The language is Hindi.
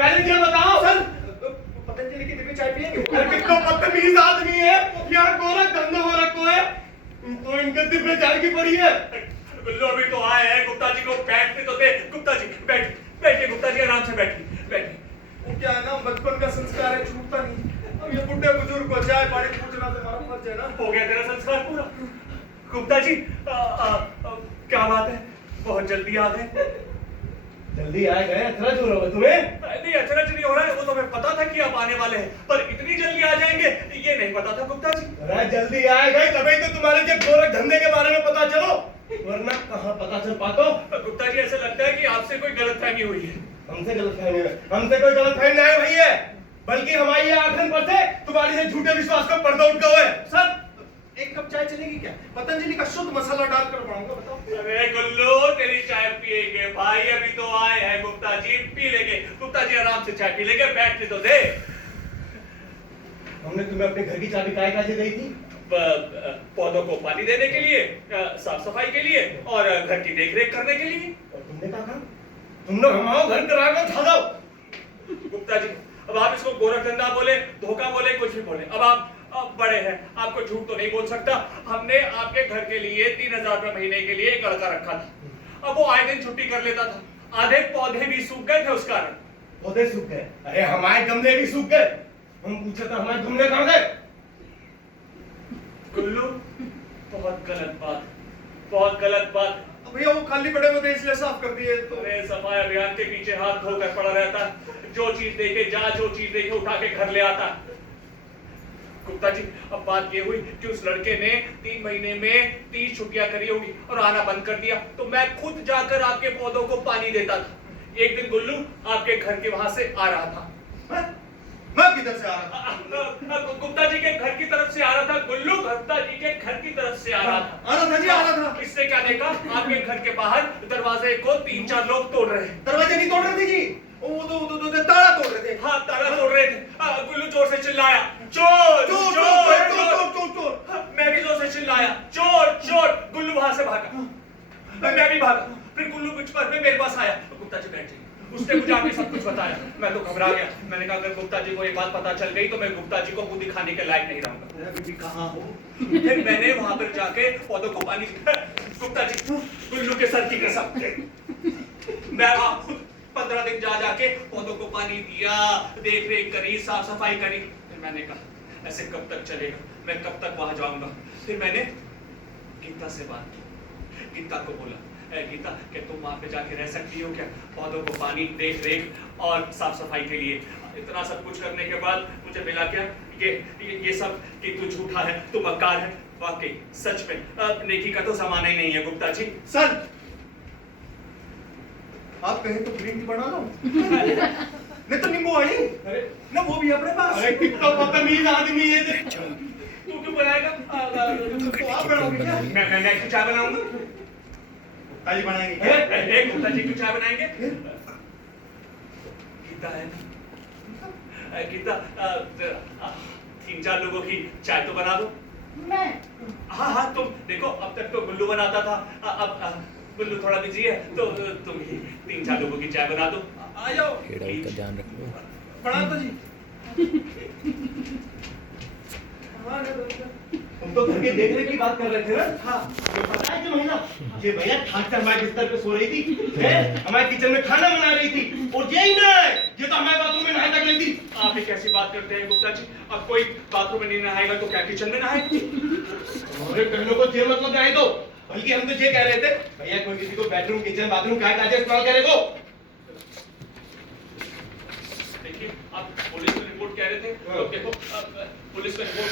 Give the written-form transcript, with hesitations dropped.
पहले ये बताओ सर, पतंजलि की डिब्बी चाय पिएंगे? अरे कितना बदतमीज आदमी है यार, गोरख धंधा हो रखो है तो इनके डिब्बे चाय की पड़ी है। गुल्लू अभी तो आए हैं, गुप्ता जी को बैठने तो दे। गुप्ता जी बैठिए गुप्ता जी, आराम से बैठिए। वो क्या है ना, बचपन का संस्कार है, छूटता नहीं। अब ये बुढ़े बुजुर्ग को चाय पानी पूछना तो हमारा फर्ज है ना। हो गया तेरा संस्कार पूरा। गुप्ता जी क्या बात है, बहुत जल्दी आ गए। जल्दी आए गए, अचरज हो रहा है तुम्हें? नहीं अचरज नहीं हो रहा है, वो तो हमें पता था कि आप आने वाले हैं, पर इतनी जल्दी आ जाएंगे ये नहीं पता था गुप्ता जी। अरे जल्दी आए गए तभी तो तुम्हारे जो गोरख धंधे के बारे में पता चलो, वरना कहाँ पता चल पाता। गुप्ता जी ऐसा लगता है कि आपसे कोई गलतफहमी हुई है। हमसे गलतफहमी है? हमसे कोई गलतफहमी नहीं हुई है, बल्कि हमारी आंखों पर से तुम्हारी से झूठे विश्वास का पर्दा उठ गया है। सर एक कप चाय चलेगी क्या? पतंजलि का शुद्ध मसाला डालकर बनाऊंगा, बताओ। अरे गुल्लू तेरी चाय पिएंगे भाई, अभी तो आए हैं गुप्ता जी, पी लेंगे। गुप्ता जी आराम से चाय पी लेंगे, बैठने तो दे। हमने तुम्हें अपने घर की चाबी काहे काहे दी थी? पौधों को पानी देने के लिए, साफ सफाई के लिए और घर की देखरेख करने के लिए। और तुमने क्या कहा? तुमने हमारा घर करा कर खा जाओ। गुप्ता जी अब आप इसको गोरख धंधा बोले, धोखा बोले, कुछ भी बोले, अब आप बड़े हैं, आपको झूठ तो नहीं बोल सकता। हमने आपके घर के लिए 3000 रुपए महीने के लिए एक लड़का रखा था। अब वो आए दिन छुट्टी कर लेता था, आधे पौधे भी सूख गए थे उस कारण। पौधे सूख गए? अरे हमारे गमले भी सूख गए। हम पूछे तो हमारे गमले कहाँ गए? गुल्लू बहुत गलत बात, बहुत गलत बात। भैया वो खाली पड़े हुए थे इसलिए साफ कर दिए। तो अरे सफाई अभियान के पीछे हाथ धोकर पड़ा रहता, जो चीज देखे जो चीज देखे उठा के घर ले आता। गुप्ता जी अब बात ये हुई कि उस लड़के ने 3 महीने में 30 छुट्टियां करी होगी और आना बंद कर दिया, तो मैं खुद जाकर आपके पौधों को पानी देता था। एक दिन गुल्लू आपके घर के वहां से आ रहा था। मैं किधर से आ रहा था? गुप्ता जी के घर की तरफ से आ रहा था। गुल्लू गुप्ता जी के घर की तरफ से आ रहा था। आ रहा था जी, आ रहा था। इसने क्या देखा, आपके घर के बाहर दरवाजे को 3-4 लोग तोड़ रहे हैं। दरवाजे नहीं तोड़ रहे थे जी, वो ताला तोड़ रहे थे। हाँ ताला तोड़ रहे थे। गुल्लू जोर से चिल्लाया, चोर चोर चोर चोर चोर। चोर चोर चोर। मैं भी जोर से चिल्लाया, चोर चोर। गुल्लू वहां से भागा, मैं भी भागा। फिर गुल्लू कुछ पर मेरे पास आया। गुप्ता जी बैठे, उसने मुझे आके सब कुछ बताया। मैं तो घबरा गया। मैंने कहा अगर गुप्ता जी को ये बात पता चल गई तो मैं गुप्ता जी को मुंह दिखाने के लायक नहीं रहूंगा। बेटी कहाँ हो? फिर मैंने वहां पर जाके पौधों को पानी गुप्ता जी गुल्लू के सर की कसम, मैं खुद 15 दिन जा जाके पौधों को पानी दिया, देख रेख करी, साफ सफाई करी। फिर मैंने कहा ऐसे कब तक चलेगा, मैं कब तक वहां जाऊंगा। फिर मैंने गीता से बात की, गीता को बोला, गीता कि तुम वहां पे जाके रह सकती हो क्या, पौधों को पानी, देख रेख और साफ सफाई के लिए। इतना सब कुछ करने के बाद मुझे मिला क्या कि ये सब कि तू झूठा है, तू मक्कार है। वाकई सच में नेकी का तो जमाना ही नहीं है गुप्ता जी। सर आप कहें तो ग्रीन टी बना लो, नहीं तो नींबू आई ना, वो भी अपने पास। अरे कितना बदतमीज आदमी है ये। तू क्यों बनाएगा? तो आप बनाओगे क्या? मैं क्यों चाय बनाऊंगा? ताली बनाएंगे क्या? गुप्ता जी क्यों चाय बनाएंगे? गीता है ना, गीता 3-4 लोगों की चाय तो बना दो। मैं हाँ तुम देखो, अब तक तो गुल्लू बनाता था, अब गुल्लू थोड़ा बिजी है तो तुम ही 3-4 लोगों की चाय बना दो। आ जाओ। केड़ा का ध्यान रखो। प्रणाम तो जी। तुम तो घर के देखने की बात कर रहे थे ना? हाँ। ये पता है जो महिला, ये भैया ठाक कर हमारे बिस्तर पे सो रही थी, हमारे किचन में खाना बना रही थी, और यही ना है, ये तो हमारे बाथरूम में नहाने तक गई थी। आप ही कैसी बात करते हैं गुप्ता जी? अब कोई बाथरूम में नहीं नहाएगा तो क्या किचन में नहाएगा? हमारे कहने को ये मतलब नहीं, तो बल्कि हम तो ये कह रहे थे भैया कोई किसी को बेडरूम किचन बाथरूम क्या काजे इस्तेमाल करेगा। देखिए आप पुलिस में रिपोर्ट कह रहे थे, तो देखो पुलिस में रिपोर्ट